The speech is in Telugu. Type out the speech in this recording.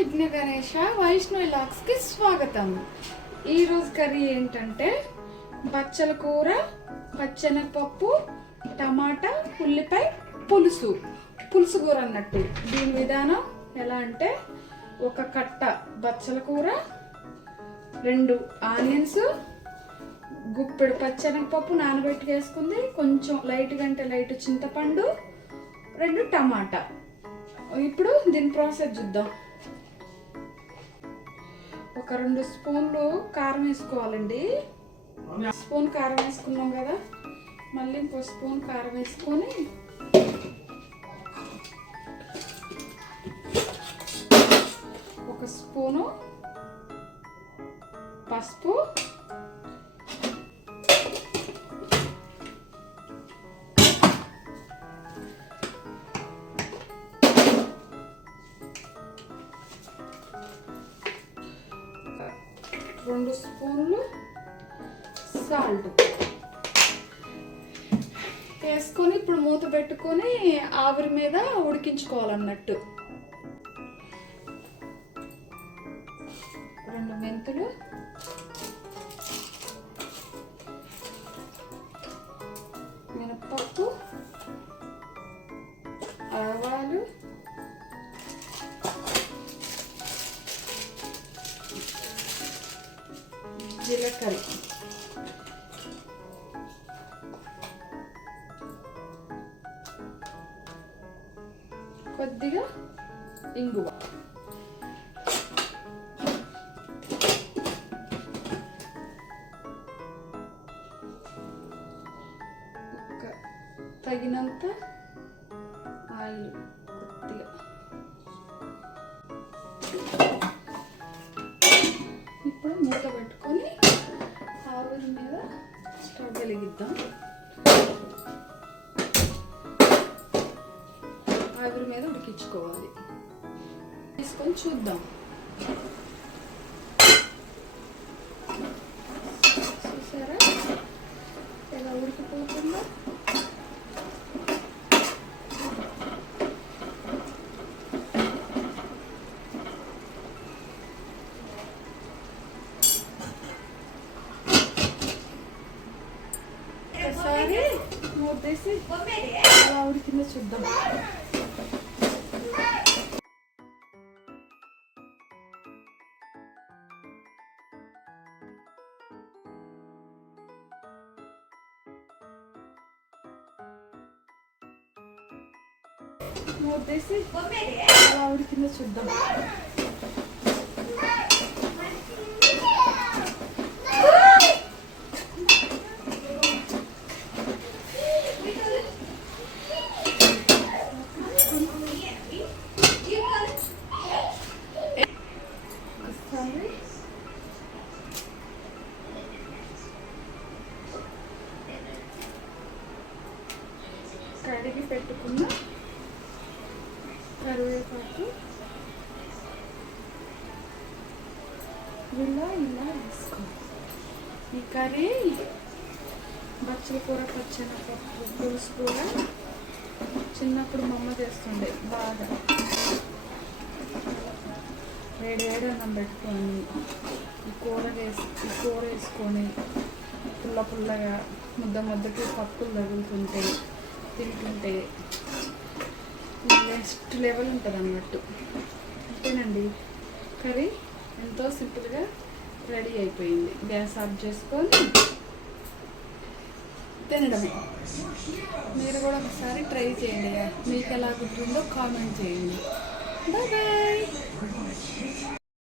విఘ్న గణేష వైష్ణవి లాక్స్ కి స్వాగతం. ఈరోజు కర్రీ ఏంటంటే బచ్చల కూర, పచ్చెనగపప్పు, టమాటా, ఉల్లిపాయ పులుసు కూర అన్నట్టు. దీని విధానం ఎలా అంటే, ఒక కట్ట బచ్చల కూర, 2 ఆనియన్స్, గుప్పెడు పచ్చెనగపప్పు నానబెట్టి వేసుకుంది, కొంచెం లైట్ చింతపండు, 2 టమాటా. ఇప్పుడు దీని ప్రాసెస్ చూద్దాం. ఒక 2 స్పూన్లు కారం వేసుకోవాలండి. స్పూన్ కారం వేసుకున్నాం కదా, మళ్ళీ ఇంకో స్పూన్ కారం వేసుకొని ఒక స్పూను పసుపు, రెండు స్పూన్లు సాల్ట్ వేసుకొని ఇప్పుడు మూత పెట్టుకొని ఆవిరి మీద ఉడికించుకోవాలన్నట్టు. 2 మెంతులు, మినపప్పు, ఆవాలు, జీలకర్ర, కొద్దిగా ఇంగువ, తగినంత ఆయిల్, కొద్దిగా. ఇప్పుడు మూత పెట్టుకొని ఆవిరి మీద స్టవ్ వెలిగిద్దాం. ఆవిరి మీద ఉడికించుకోవాలి. తీసుకొని చూద్దాం. చూసారా ఎలా ఉడికిపోతుందో? ఒకసారి మూతేసి ఎలా ఉడికిందో చూద్దాం. మూతేసి ఎలా ఉడికిందో చూద్దాం. కడిగి పెట్టుకున్న కరివేపాకు ఇలా వేసుకోవాలి. ఈ కర్రీ బచ్చల కూర, పచ్చెనగపప్పు పులుసు కూర చిన్నప్పుడు మా అమ్మ చేస్తుండే. బాగా వేడి అన్నం పెట్టుకొని ఈ కూర వేసుకొని పుల్లగా ముద్దకి పప్పులు తగులుతుంటే తింటుంటే నెక్స్ట్ లెవెల్ ఉంటుంది అన్నట్టు. అంతేనండి, కర్రీ ఎంతో సింపుల్గా రెడీ అయిపోయింది. గ్యాస్ ఆఫ్ చేసుకొని తినడమే. మీరు కూడా ఒకసారి ట్రై చేయండి. మీకు ఎలా కుదిరిందో కామెంట్ చేయండి. బాయ్.